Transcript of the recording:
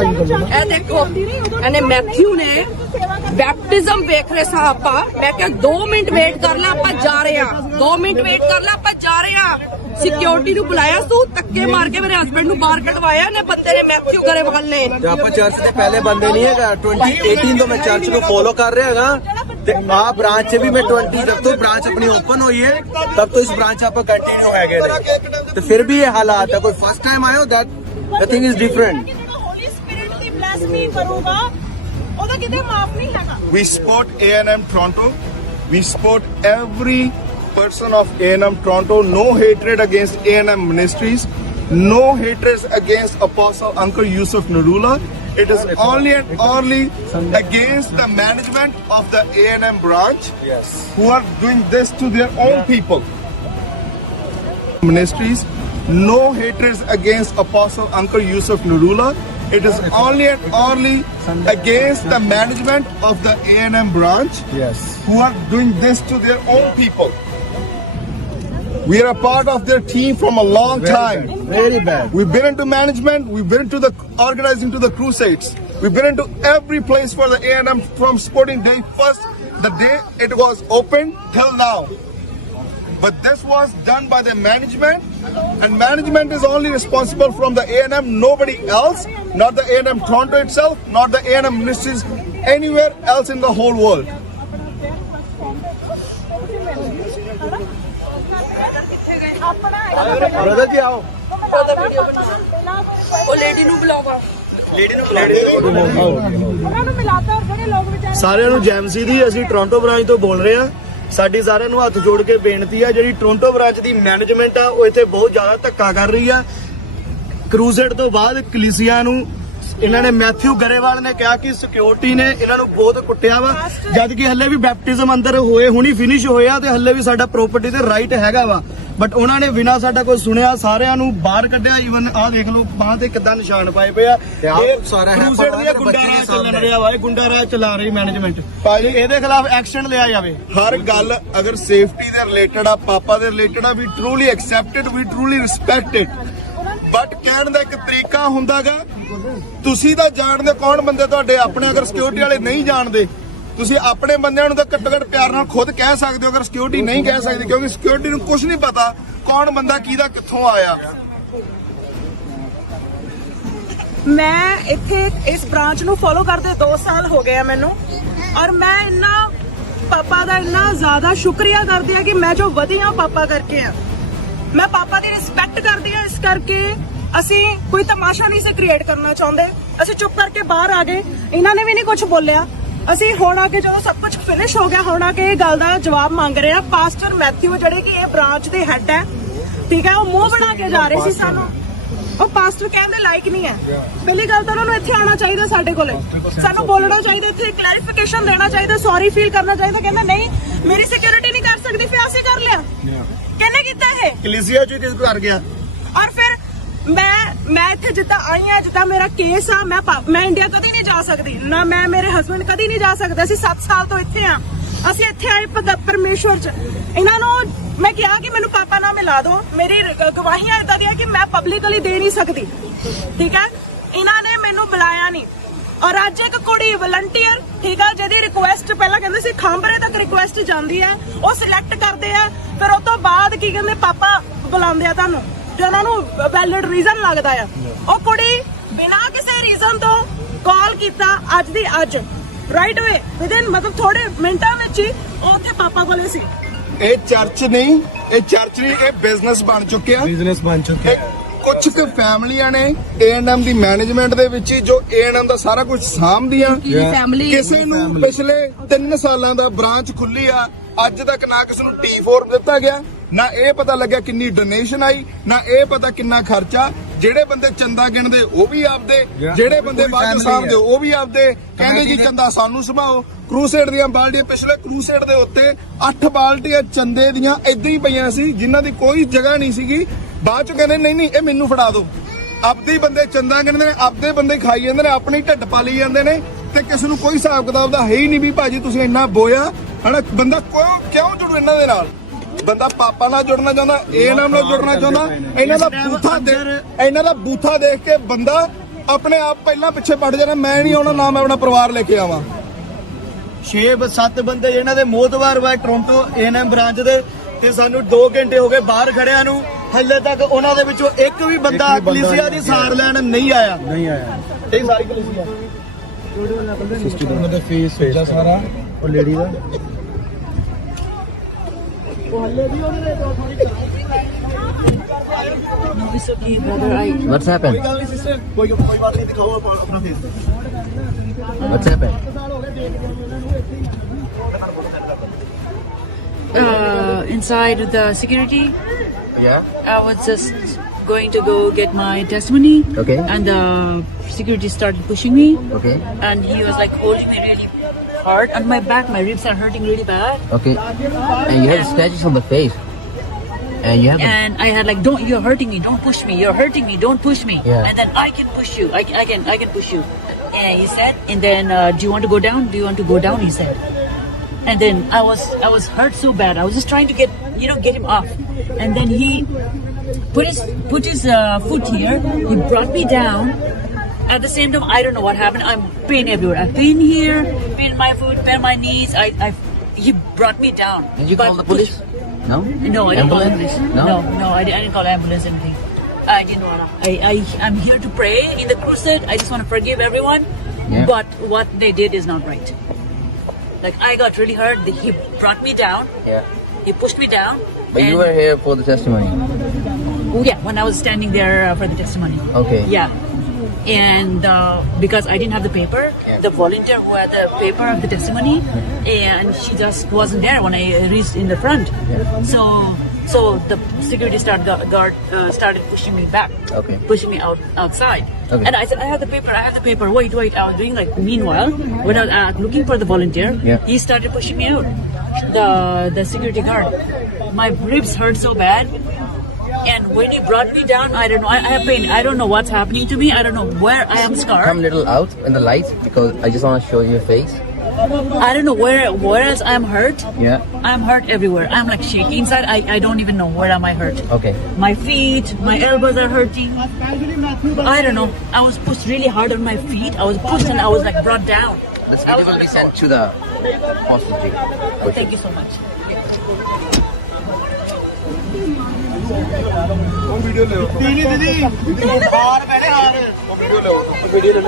ਇਹ ਦੇਖੋ ਇਹਨੇ ਮੈਥਿਊ ਨੇ ਬੈਪਟਿਜ਼ਮ ਵੇਖ ਰਹੇ ਸਾ ਆਪਾਂ ਮੈਂ ਕਿਹਾ 2 ਮਿੰਟ ਵੇਟ ਕਰ ਲੈ ਆਪਾਂ ਜਾ ਰਹੇ ਆ 2 ਮਿੰਟ ਵੇਟ ਕਰ ਲੈ ਆਪਾਂ ਜਾ ਰਹੇ ਆ ਸਿਕਿਉਰਿਟੀ ਨੂੰ ਬੁਲਾਇਆ ਤੂੰ ਤੱਕੇ ਮਾਰ ਕੇ ਮੇਰੇ ਹਸਬੰਡ ਨੂੰ ਬਾਹਰ ਕਢਵਾਇਆ ਨੇ ਬੰਦੇ ਨੇ ਮੈਥਿਊ ਗਰੇਵਾਲ ਨੇ ਆਪਾਂ ਚਰਚ ਦੇ ਪਹਿਲੇ ਬੰਦੇ ਨਹੀਂ ਹੈਗਾ 2018 ਤੋਂ ਮੈਂ ਚਰਚ ਨੂੰ ਫੋਲੋ ਕਰ ਰਿਹਾ ਹਾਂਗਾ ਤੇ ਆ ਬ੍ਰਾਂਚ ਵੀ ਮੈਂ 20 ਤੱਕ ਤੋਂ ਬ੍ਰਾਂਚ ਆਪਣੀ ਓਪਨ ਹੋਈ ਹੈ ਤਬ ਤੋਂ ਇਸ ਬ੍ਰਾਂਚ ਆਪਾਂ ਕੰਟੀਨਿਊ ਹੈਗੇ ਤੇ ਫਿਰ ਵੀ ਇਹ ਹਾਲਾਤ ਹੈ ਕੋਈ ਫਸਟ ਟਾਈਮ ਆਇਓ that the thing is different ਜਿਹੜਾ ਹੋਲੀ ਸਪਿਰਿਟ ਦੀ ਬਲੈਸਮੀ ਕਰੂਗਾ ਉਹਦਾ ਕਿਤੇ ਮਾਫ ਨਹੀਂ ਹੈਗਾ We support A&M Toronto. We support every person of A&M Toronto. No hatred against A&M ministries. No hatred against Apostle Uncle Yusuf Narula. It is only and only against the management of the A&M branch Yes. who are doing this to their own people. Ministries, no hatred against Apostle Uncle Yusuf Nurula. It is only and only against the management of the A&M branch yes. who are doing this to their own people. We are a part of their team from a long very time. Bad. Very bad. We've been into management. We've been into the organizing to the crusades. We've been into every place for the A&M from Sporting Day first, the day it was open till now. But this was done by the management, and management is only responsible from the A&M, nobody else, not the A&M Toronto itself, not the A&M ministries anywhere else in the whole world. Brother ji ਆਓ ਉਹਦਾ video ਬਣਾ ਉਹ lady ਨੂੰ lady ਨੂੰ ਬੁਲਾਵਾ ਉਹਨਾਂ ਨੂੰ ਮਿਲਾਤਾ ਔਰ ਜਿਹੜੇ ਲੋਕ ਵਿਚਾਰੇ ਸਾਰਿਆਂ ਨੂੰ ਜੈਮਸੀ ਦੀ ਅਸੀਂ ਟੋਰਾਂਟੋ ਬ੍ਰਾਂਚ ਤੋਂ ਬੋਲ ਰਹੇ ਹਾਂ ਸਾਡੀ ਸਾਰਿਆਂ ਨੂੰ ਹੱਥ ਜੋੜ ਕੇ ਬੇਨਤੀ ਆ ਜਿਹੜੀ ਟੋਰਾਂਟੋ ਬ੍ਰਾਂਚ ਦੀ ਮੈਨੇਜਮੈਂਟ ਆ ਉਹ ਇੱਥੇ ਬਹੁਤ ਜ਼ਿਆਦਾ ਧੱਕਾ ਕਰ ਰਹੀ ਆ ਕਰੂਜ਼ਡ ਤੋਂ ਬਾਅਦ ਕਲੀਸਿਆ ਨੂੰ ਇਹਨਾਂ ਨੇ ਮੈਥਿਊ ਗਰੇਵਾਲ ਨੇ ਕਿਹਾ ਕਿ ਸਿਕਿਉਰਿਟੀ ਨੇ ਇਹਨਾਂ ਨੂੰ ਬਹੁਤ ਕੁੱਟਿਆ ਵਾ ਜਦ ਕਿ ਹੱਲੇ ਵੀ ਬੈਪਟਿਜ਼ਮ ਅੰਦਰ ਹੋਏ ਹੁਣੀ ਫਿਨਿਸ਼ ਹੋਇਆ ਤੇ ਹੱਲੇ ਵੀ ਸਾਡਾ ਪ੍ਰੋਪਰਟੀ ਤੇ ਰਾਈਟ ਹੈਗਾ ਵਾ ਬਟ ਉਹਨਾਂ ਨੇ ਬਿਨਾ ਸਾਡਾ ਕੋਈ ਸੁਣਿਆ ਸਾਰਿਆਂ ਨੂੰ ਬਾਹਰ ਕੱਢਿਆ ਇਵਨ ਆਹ ਦੇਖ ਲਓ ਬਾਹਰ ਤੇ ਕਿੱਦਾਂ ਨਿਸ਼ਾਨ ਪਾਏ ਪਏ ਆ ਇਹ ਸਾਰਾ ਹੈ ਪਰ ਦੀਆਂ ਗੁੰਡਾ ਰਾਜ ਚੱਲਣ ਰਿਹਾ ਵਾ ਇਹ ਗੁੰਡਾ ਰਾਜ ਚਲਾ ਰਹੀ ਮੈਨੇਜਮੈਂਟ ਭਾਜੀ ਇਹਦੇ ਖਿਲਾਫ ਐਕਸ਼ਨ ਲਿਆ ਜਾਵੇ ਹਰ ਗੱਲ ਅਗਰ ਸੇਫਟੀ ਦੇ ਰਿਲੇਟਡ ਆ ਪਾਪਾ ਦੇ ਰਿਲੇਟਡ ਆ we truly accepted we truly respected but ਕਹਿਣ ਦਾ ਇੱਕ ਤਰੀਕਾ ਹੁੰਦਾਗਾ ਤੁਸੀਂ ਤਾਂ ਜਾਣਦੇ ਕੌਣ ਬੰਦੇ ਤੁਹਾਡੇ ਆਪਣੇ ਅਗਰ ਸਿਕਿਉਰਿਟੀ ਵਾਲੇ ਨਹੀਂ ਜਾਣਦੇ ਤੁਸੀਂ ਆਪਣੇ ਬੰਦਿਆਂ ਨੂੰ ਤਾਂ ਘੱਟੋ ਘੱਟ ਪਿਆਰ ਨਾਲ ਖੁਦ ਕਹਿ ਸਕਦੇ ਹੋ ਅਗਰ ਸਿਕਿਉਰਿਟੀ ਨਹੀਂ ਕਹਿ ਸਕਦੇ ਕਿਉਂਕਿ ਸਿਕਿਉਰਿਟੀ ਨੂੰ ਕੁਝ ਨਹੀਂ ਪਤਾ ਕੌਣ ਬੰਦਾ ਕਿਹਦਾ ਕਿੱਥੋਂ ਆਇਆ ਮੈਂ ਇੱਥੇ ਇਸ ਬ੍ਰਾਂਚ ਨੂੰ ਫੋਲੋ ਕਰਦੇ 2 ਸਾਲ ਹੋ ਗਏ ਆ ਮੈਨੂੰ ਔਰ ਮੈਂ ਇੰਨਾ ਪਾਪਾ ਦਾ ਇੰਨਾ ਜ਼ਿਆਦਾ ਸ਼ੁਕਰੀਆ ਕਰਦੀ ਆ ਕਿ ਮੈਂ ਜੋ ਵਧੀਆ ਪਾਪਾ ਕਰਕੇ ਆ ਮੈਂ ਪਾਪਾ ਦੀ ਰਿਸਪੈਕਟ ਕਰਦੀ ਆ ਇਸ ਕਰਕੇ ਅਸੀਂ ਕੋਈ ਤਮਾਸ਼ਾ ਨਹੀਂ ਸੀ ਕ੍ਰੀਏਟ ਕਰਨਾ ਚਾਹੁੰਦੇ ਅਸੀਂ ਚੁੱਪ ਕਰਕੇ ਬਾਹਰ ਆ ਗਏ ਇਹਨਾਂ ਨੇ ਵੀ ਨਹੀਂ ਕੁਝ ਬੋਲਿਆ ਅਸੀਂ ਹੁਣ ਆ ਕੇ ਜਦੋਂ ਸਭ ਕੁਝ ਫਿਨਿਸ਼ ਹੋ ਗਿਆ ਹੁਣ ਆ ਕੇ ਇਹ ਗੱਲ ਦਾ ਜਵਾਬ ਮੰਗ ਰਹੇ ਆ ਪਾਸਟਰ ਮੈਥਿਊ ਜਿਹੜੇ ਕਿ ਇਹ ਬ੍ਰਾਂਚ ਦੇ ਹੈੱਡ ਹੈ ਠੀਕ ਹੈ ਉਹ ਮੂੰਹ ਬਣਾ ਕੇ ਜਾ ਰਹੇ ਸੀ ਸਾਨੂੰ ਉਹ ਪਾਸਟਰ ਕਹਿੰਦੇ ਲਾਇਕ ਨਹੀਂ ਹੈ ਪਹਿਲੀ ਗੱਲ ਤਾਂ ਉਹਨਾਂ ਨੂੰ ਇੱਥੇ ਆਉਣਾ ਚਾਹੀਦਾ ਸਾਡੇ ਕੋਲੇ ਸਾਨੂੰ ਬੋਲਣਾ ਚਾਹੀਦਾ ਇੱਥੇ ਕਲੈਰੀਫਿਕੇਸ਼ਨ ਦੇਣਾ ਚਾਹੀਦਾ ਸੌਰੀ ਫੀਲ ਕਰਨਾ ਚਾਹੀਦਾ ਕਹਿੰਦਾ ਨਹੀਂ ਮੇਰੀ ਸਿਕਿਉਰਿਟੀ ਨਹੀਂ ਕਰ ਸਕਦੀ ਫਿਰ ਅਸੀਂ ਕਰ ਲਿਆ ਕਹਿੰਦੇ ਕੀਤਾ ਇਹ ਕਲੀਸੀਆ ਜੀ ਕਿਸ ਕਰ ਗਿਆ ਔਰ ਫਿਰ ਮੈਂ ਮੈਂ ਇੱਥੇ ਜਿੱਦਾਂ ਆਈ ਆ ਜਿੱਦਾਂ ਮੇਰਾ ਕੇਸ ਆ ਮੈਂ ਮੈਂ ਇੰਡੀਆ ਕਦੇ ਨਹੀਂ ਜਾ ਸਕਦੀ ਨਾ ਮੈਂ ਮੇਰੇ ਹਸਬੰਡ ਕਦੀ ਨਹੀਂ ਜਾ ਸਕਦੇ ਅਸੀਂ 7 ਸਾਲ ਤੋਂ ਇੱਥੇ ਆ ਅਸੀਂ ਇੱਥੇ ਆਏ ਪਰਮੇਸ਼ਵਰ ਚ ਇਹਨਾਂ ਨੂੰ ਮੈਂ ਕਿਹਾ ਕਿ ਮੈਨੂੰ ਪਾਪਾ ਨਾਲ ਮਿਲਾ ਦਿਓ ਮੇਰੀ ਗਵਾਹੀਆਂ ਇਦਾਂ ਦੀਆਂ ਕਿ ਮੈਂ ਪਬਲਿਕਲੀ ਦੇ ਨਹੀਂ ਸਕਦੀ ਠੀਕ ਹੈ ਇਹਨਾਂ ਨੇ ਮੈਨੂੰ ਬੁਲਾਇਆ ਨਹੀਂ ਔਰ ਅੱਜ ਇੱਕ ਕੁੜੀ ਵਲੰਟੀਅਰ ਠੀਕ ਆ ਜਿਹਦੀ ਰਿਕੁਐਸਟ ਪਹਿਲਾਂ ਕਹਿੰਦੇ ਸੀ ਖਾਂਬਰੇ ਤੱਕ ਰਿਕੁਐਸਟ ਜਾਂਦੀ ਹੈ ਉਹ ਸਿਲੈਕਟ ਕਰਦੇ ਆ ਫਿਰ ਉਹ ਤੋਂ ਬਾਅਦ ਕੀ ਕਹਿੰਦੇ ਪਾਪਾ ਬੁਲਾਉਂਦੇ ਆ ਤੁਹਾਨੂੰ ਜੇ ਉਹਨਾਂ ਨੂੰ ਵੈਲਿਡ ਰੀਜ਼ਨ ਲੱਗਦਾ ਆ ਉਹ ਕੁੜੀ ਬਿਨਾਂ ਕਿਸੇ ਰੀਜ਼ਨ ਤੋਂ ਕਾਲ ਕੀਤਾ ਅੱਜ ਦੀ ਅੱਜ ਰਾਈਟ ਅਵੇ ਵਿਦਨ ਮਤਲਬ ਥੋੜੇ ਮਿੰਟਾਂ ਵਿੱਚ ਹੀ ਉਹ ਤੇ ਪਾਪਾ ਕੋਲੇ ਸੀ ਇਹ ਚਰਚ ਨਹੀਂ ਇਹ ਚਰਚ ਨਹੀਂ ਇਹ ਬਿਜ਼ਨਸ ਬਣ ਚੁੱਕਿਆ ਬਿਜ਼ਨਸ ਬਣ ਚੁੱਕਿਆ ਕੁਝ ਕੁ ਫੈਮਲੀਆਂ ਨੇ ਏਐਨਐਮ ਦੀ ਮੈਨੇਜਮੈਂਟ ਦੇ ਵਿੱਚ ਹੀ ਜੋ ਏਐਨਐਮ ਦਾ ਸਾਰਾ ਕੁਝ ਸਾਂਭਦੀਆਂ ਕਿਸੇ ਨੂੰ ਪਿਛਲੇ 3 ਸਾਲਾਂ ਦਾ ਬ੍ਰਾਂਚ ਖੁੱਲੀ ਆ ਅੱਜ ਤੱਕ ਨਾ ਕਿਸ ਨੂੰ ਟੀ ਫੋਰਮ ਦਿੱਤਾ ਗਿਆ ਨਾ ਇਹ ਪਤਾ ਲੱਗਿਆ ਕਿੰਨੀ ਡੋਨੇਸ਼ਨ ਆਈ ਨਾ ਇਹ ਪਤਾ ਕਿੰਨਾ ਖਰਚਾ ਜਿਹੜੇ ਬੰਦੇ ਚੰਦਾ ਗਿਣਦੇ ਉਹ ਵੀ ਆਪਦੇ ਜਿਹੜੇ ਬੰਦੇ ਬਾਅਦ ਸਾਹਿਬ ਦੇ ਉਹ ਵੀ ਆਪਦੇ ਕਹਿੰਦੇ ਜੀ ਚੰਦਾ ਸਾਨੂੰ ਸੁਭਾਓ ਕਰੂਸੇਡ ਦੀਆਂ ਬਾਲਟੀਆਂ ਪਿਛਲੇ ਕਰੂਸੇਡ ਦੇ ਉੱਤੇ 8 ਬਾਲਟੀਆਂ ਚੰਦੇ ਦੀਆਂ ਇਦਾਂ ਹੀ ਪਈਆਂ ਸੀ ਜਿਨ੍ਹਾਂ ਦੀ ਕੋਈ ਜਗ੍ਹਾ ਨਹੀਂ ਸੀਗੀ ਬਾਅਦ ਚ ਕਹਿੰਦੇ ਨਹੀਂ ਨਹੀਂ ਇਹ ਮੈਨੂੰ ਫੜਾ ਦਿਓ ਆਪਦੇ ਬੰਦੇ ਚੰਦਾ ਗਿਣਦੇ ਨੇ ਆਪਦੇ ਬੰਦੇ ਖਾਈ ਜਾਂਦੇ ਨੇ ਆਪਣੀ ਢੱਡ ਪਾਲੀ ਜਾਂਦੇ ਨੇ ਤੇ ਕਿਸੇ ਨੂੰ ਕੋਈ ਹਿਸਾਬ ਕਿਤਾਬ ਦਾ ਹੈ ਹੀ ਨਹੀਂ ਵੀ ਭਾਜੀ ਤੁਸੀਂ ਇੰਨਾ ਬੋਇਆ ਹਣਾ ਬੰਦਾ ਕਿਉਂ ਕਿਉਂ ਜੁੜੂ ਇਹਨਾਂ ਦੇ ਨਾਲ ਬੰਦਾ ਪਾਪਾ ਨਾਲ ਜੁੜਨਾ ਚਾਹੁੰਦਾ ਇਹ ਨਾਮ ਨਾਲ ਜੁੜਨਾ ਚਾਹੁੰਦਾ ਇਹਨਾਂ ਦਾ ਬੂਥਾ ਦੇ ਇਹਨਾਂ ਦਾ ਬੂਥਾ ਦੇਖ ਕੇ ਬੰਦਾ ਆਪਣੇ ਆਪ ਪਹਿਲਾਂ ਪਿੱਛੇ ਪੜ ਜਾਣਾ ਮੈਂ ਨਹੀਂ ਆਉਣਾ ਨਾ ਮੈਂ ਆਪਣਾ ਪਰਿਵਾਰ ਲੈ ਕੇ ਆਵਾਂ 6-7 ਬੰਦੇ ਇਹਨਾਂ ਦੇ ਮੋਤਵਾਰ ਵਾ ਟੋਰਾਂਟੋ ਏਐਨਐਮ ਬ੍ਰਾਂਚ ਦੇ ਤੇ ਸਾਨੂੰ 2 ਘੰਟੇ ਹੋ ਗਏ ਬਾਹਰ ਖੜਿਆਂ ਨੂੰ ਹੱਲੇ ਤੱਕ ਉਹਨਾਂ ਦੇ ਵਿੱਚੋਂ ਇੱਕ ਵੀ ਬੰਦਾ ਕਲੀਸਿਆ ਦੀ ਸਾਰ ਲੈਣ ਨਹੀਂ ਆਇਆ ਨਹੀਂ ਆਇਆ ਇਹ ਸਾਰੀ ਕਲੀਸਿਆ ਉਹਨਾਂ ਦਾ ਫੇਸ ਸਾਰਾ ਉਹ ਲੇਡੀ ਦਾ What's happened? What's happened? Uh, inside the security. Yeah. I was just going to go get my testimony. Okay. And the security started pushing me. Okay. And he was like holding me really hard on my back. My ribs are hurting really bad. Okay. And you had scratches on the face. And you have. And I had like, don't. You're hurting me. Don't push me. You're hurting me. Don't push me. Yeah. And then I can push you. I, I can. I can push you. And he said. And then, uh, do you want to go down? Do you want to go down? He said. And then I was I was hurt so bad. I was just trying to get you know get him off. And then he put his put his uh, foot here. He brought me down. At the same time, I don't know what happened. I'm pain everywhere. I pain here, pain my foot, bend my knees. I, I, he brought me down. Did you call the police? No. No, I didn't call ambulance. No, no, no I, didn't, I didn't call ambulance anything. I didn't wanna. I, I, I'm here to pray in the crusade. I just want to forgive everyone. Yeah. But what they did is not right. Like I got really hurt. He brought me down. Yeah. He pushed me down. But you were here for the testimony. Oh, yeah, when I was standing there uh, for the testimony. Okay. Yeah and uh, because I didn't have the paper, the volunteer who had the paper of the testimony, and she just wasn't there when I reached in the front. So so the security start guard uh, started pushing me back, okay. pushing me out outside. Okay. And I said, I have the paper, I have the paper. Wait, wait. I was doing like. Meanwhile, when I was uh, looking for the volunteer, yeah. he started pushing me out. The the security guard. My ribs hurt so bad and when he brought me down, I don't know. I, I have pain. I don't know what's happening to me. I don't know where I am scarred. Come a little out in the light because I just want to show you your face. I don't know where whereas I'm hurt. Yeah. I'm hurt everywhere. I'm like shaking inside. I, I don't even know where am I hurt. Okay. My feet, my elbows are hurting. I don't know. I was pushed really hard on my feet. I was pushed and I was like brought down. This video will be sent to the hospital. Thank you so much. ਉਹ video ਲਿਓ ਤੀਨੀ ਨਹੀਂ ਦੀਦੀ ਹਾਰ ਪਹਿਲੇ ਹਾਰ ਉਹ video ਲਿਓ ਵੀਡੀਓ